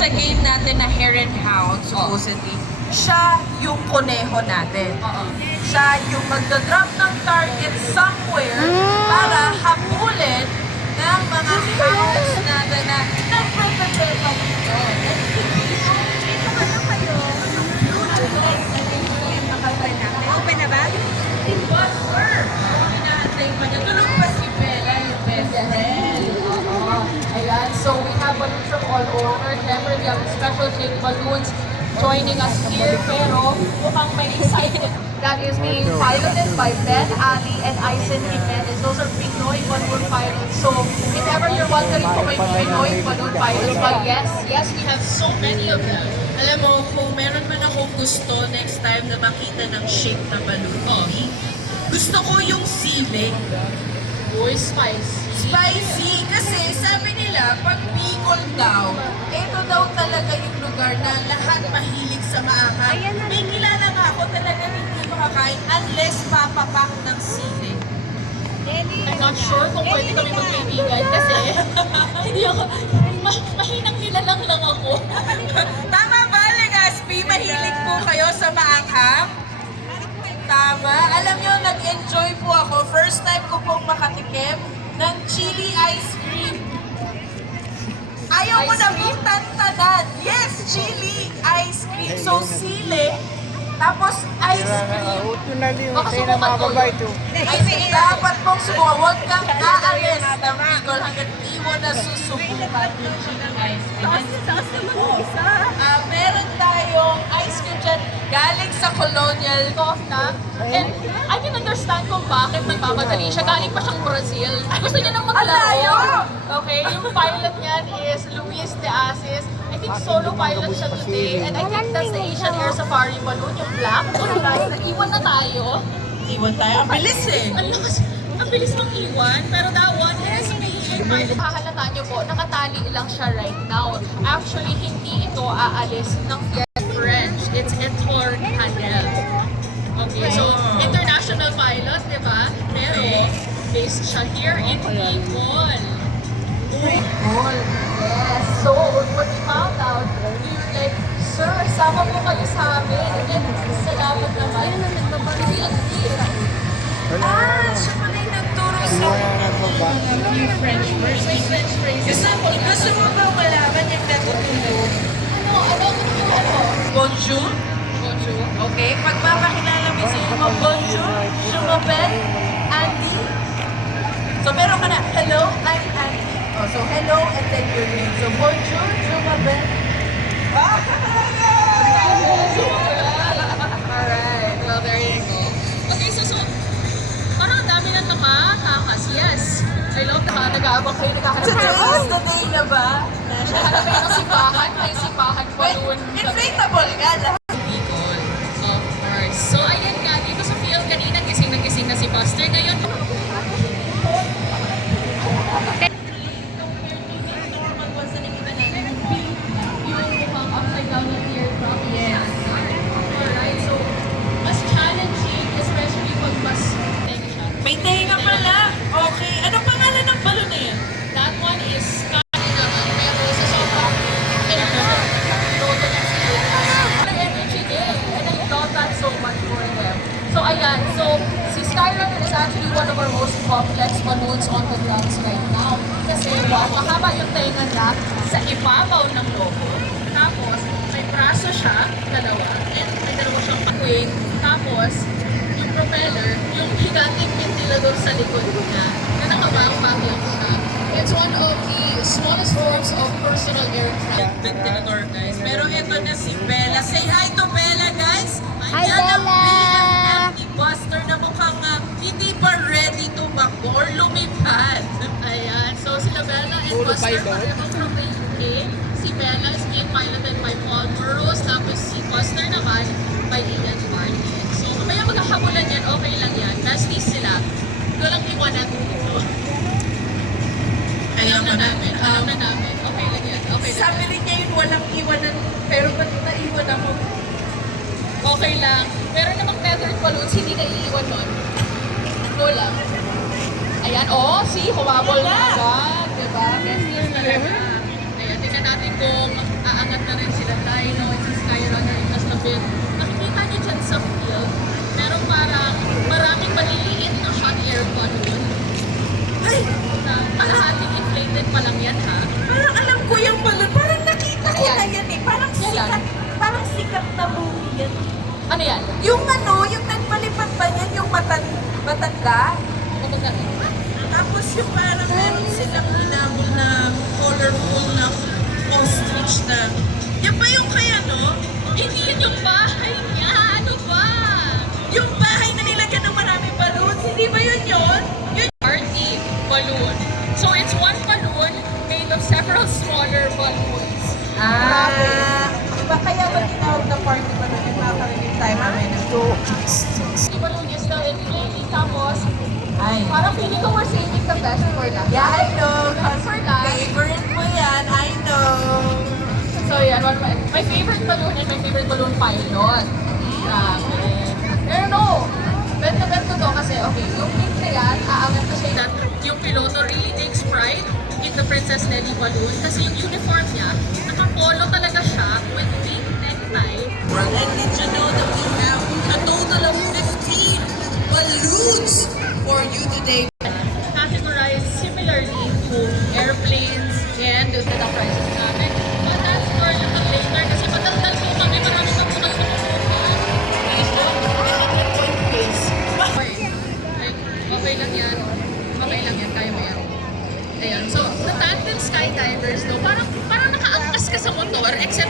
sa game natin na Hare and Hound, supposedly, siya yung koneho natin. Siya yung magdadrop ng target somewhere para habulin ng mga hounds natin na nagpe-prepare pa dito. Open na ba? But sir, inaantay pa niya. Tulog pa si Bella, yung best friend. Ayan, so we have balloons from all over. Siyempre, we have special shaped balloons joining us here. Pero mukhang may excited. That is being piloted by Ben, Ali, and Aizen Jimenez. Those are Pinoy balloon pilots. So if ever you're wondering kung may Pinoy balloon pilots, well, yes, we have so many of them. Alam mo, kung meron man akong gusto next time na makita ng shape na balloon, gusto ko yung sili. Boy, spice. Spicy kasi sabi nila, pag Bicol daw, ito daw talaga yung lugar na lahat mahilig sa maanghang. May kilala nga ako talaga hindi makakain unless papapak ng sili. I'm not sure kung pwede kami magkaibigan kasi hindi ako, mahinang nilalang lang ako. Tama ba, Legaspi? Mahilig po kayo sa maanghang? Tama. Alam nyo, nag-enjoy po ako. First time ko pong makatikim ng chili ice cream. Ayaw mo na pong tantanan. Yes, chili ice cream. So, sili, tapos ice cream. Baka subukan ko. Ay, dapat mong subukan. Huwag kang aalis ng Bicol hanggang di mo na susubukan yung chili ice cream. Meron tayong ice cream dyan galing sa Colonial. Soft na. And I can understand kung bakit nagmamadali siya. Galing pa siyang Brazil. Gusto niya nang maglaro. Alayo! Okay, yung pilot niyan is Luis De Asis. I think solo pilot siya today. And I think that's the Asian Air Safari balloon, yung black. Nag-iwan na tayo. Iwan tayo. Ang bilis eh. Ang bilis ng iwan. Pero that one is being pilot. Hahalata niyo po, nakatali lang siya right now. Actually, hindi ito aalis ng Fiat French. It's Ettore Canel. Okay, so international pilot, di ba? Pero based siya here in Bicol. Bicol. Yes. So, when we found out, we were like, sir, sama po kayo sa amin. And then, salamat naman. Kasi agree. Siya pala yung nagturo sa yung French verse. May French phrases. Gusto mo ba malaman yung natutulog? Ano? Bonjour? Bonjour. Okay, pagpapakilala mo sa iyo, bonjour, je m'appelle Andy. So meron ka na, hello, I'm Andy. Oh, so hello and then your name. So bonjour, je m'appelle. Alright. Well, there you go. Okay, so parang ang dami ng nakatakas. Yes. I love na nag-aabang kayo, naghahanap Today kayo. is the day na ba? Naghahanap kayo ng sipahan. May sipahan balloon. Inflatable nga lahat. Bicol. Of course. So, ayan nga, dito sa field kanina, gising na si Buster. Ngayon, yung mukhang upside down na teardrop. Yes. Alright, so, mas challenging, especially pag mas tension. May tenga pala. Okay. Anong pangalan ng balon na yan? That one is Scotty naman, pero sa sobrang energy, total energy din. And I love that so much for them. So ayan, so si Skyrunner is actually one of our most complex balloons on the grounds right now. Kasi wow, mahaba yung tenga niya sa ibabaw ng logo. Tapos, may braso siya, dalawa, and may dalawa siyang wing. Tapos, yung propeller, yung higanting ventilador sa likod niya, na nakabang-bang lang siya. It's one of the smallest forms of personal aircraft. Ventilator, guys. Pero ito na si Bella. Say hi to Bella, guys. Hi, Yan ang Bella! BFF ni Buster na mukhang hindi pa ready to makbo or lumipad. Ayan, so sila Bella and Buster pareho from the UK. Si Bella is being piloted by Paul Burrows, tapos si Buster naman by Ian Martin. So mamaya magkakabulan yan, okay lang yan. Besties sila. Walang iwanan dito. Alam na namin. Okay lang yan. Okay lang. Sabi rin niya yun, walang iwanan. Pero ba't naiwan ako? Okay lang. Meron namang tethered balloons, hindi na iiwan nun. Go lang. Ayan, see, humabol na agad. Diba? Besties talaga. Ayan, tingnan natin kung aangat nga yan eh. Kailan? Parang sikat na movie yan. Ano yan? Yung nagpalipad pa yan, yung matanda. Tapos yung parang meron silang hinabol na colorful na ostrich na. Yan ba yung kaya, no? Hindi yun yung bahay niya. Ano ba? Yung bahay na nilagyan ng maraming balloons, hindi ba yun yun? Yun Party balloon. So it's one balloon made of several smaller balloons. Diba kaya ba tinawag na party pa nun? Nakakarinig tayo namin ng The balloon is still inflating. Tapos, Ay. parang feeling ko we're saving the best for last. Yeah, I know. For last. Favorite mo yan, I know. So yan, my favorite balloon and my favorite balloon pilot. Grabe. Pero no, bet na bet ko to kasi, okay, yung pink na yan, aangat ko siya that yung piloto really takes pride in the Princess Nelly balloon kasi yung uniform niya, nakapolo talaga siya with pink necktie. And did you know that we have a total of 15 balloons for you today? Categorized similarly to airplanes and the prices namin. But that's for a little later kasi matandal po kami, marami pa po kayo makukuha. Please don't point please. Like, okay lang yan. Okay lang yan, kaya mo yan. Ayan, so the tandem skydivers, no, parang nakaangkas ka sa motor except